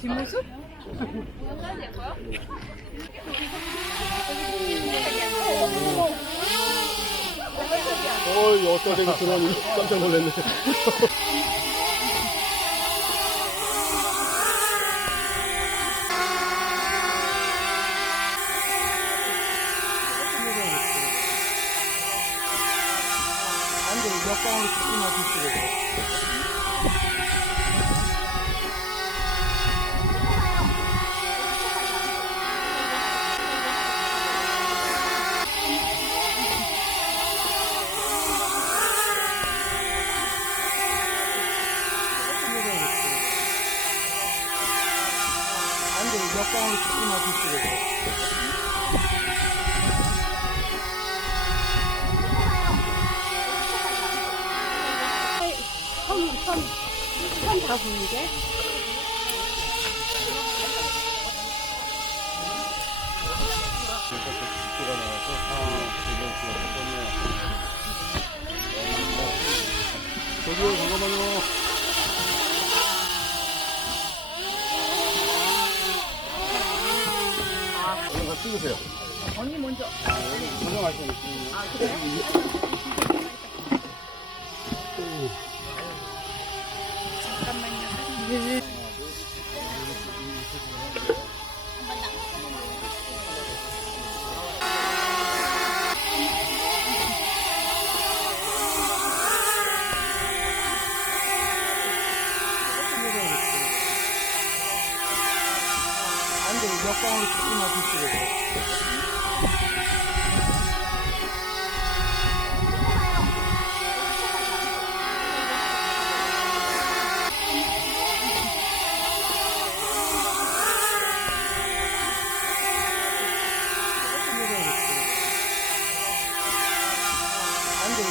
뒷모습? 어이, 어디다 대고 들어오니 깜짝 놀랐네. 몇 방울이 조금만 드시고. 몇 방울이 조금만 드시고. 다 보이게? 저기요, 잠깐만요. 같이 찍으세요. 언니 먼저. 고생하시네. 아, 그래요? 잠깐만요. 몇 방울이 조금만 드시고.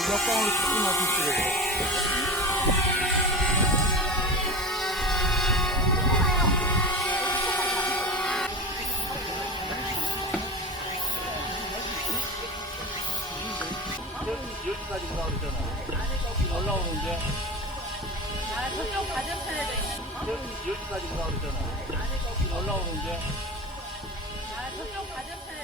몇 방울이 조금만 드시고. 여기까지 올라오잖아. 올라오는데. 아, 저쪽 가정편에도 있는. 여기까지 올라오잖아. 올라오는데. 아, 저쪽 가정편에.